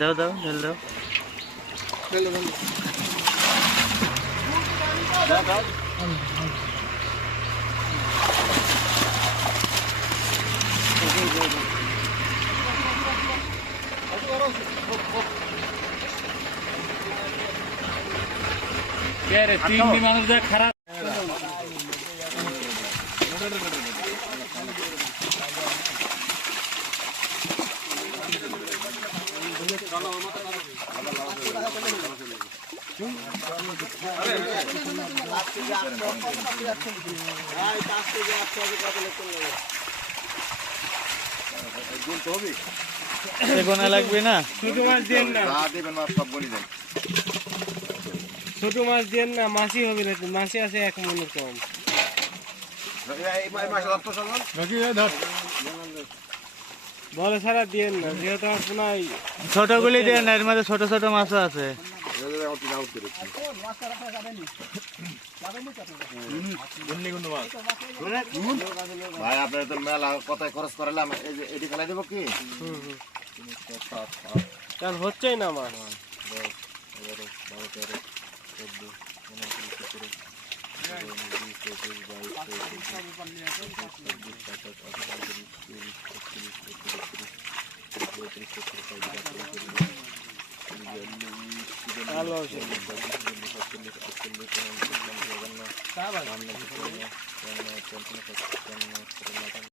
দাও দাও ঢেল দাও। তিনটি মানুষ যা খারাপ গোনা লাগবে না। ছোট মাছ দেন না, ছোট মাছ দেন না, মাছই হবে না, মাছই আছে 1 মনের কম। বলে সারা দেন না, যেহেতু আমার পুনাই ছোট গুলি দিয়ে না, এর মধ্যে ছোট ছোট মাছও আছে। ভাই আপনার তো মেলা কথায় খরচ করালাম, এটি ফেলাই দেবো কি? কারণ হচ্ছেই না মাছ। ভালো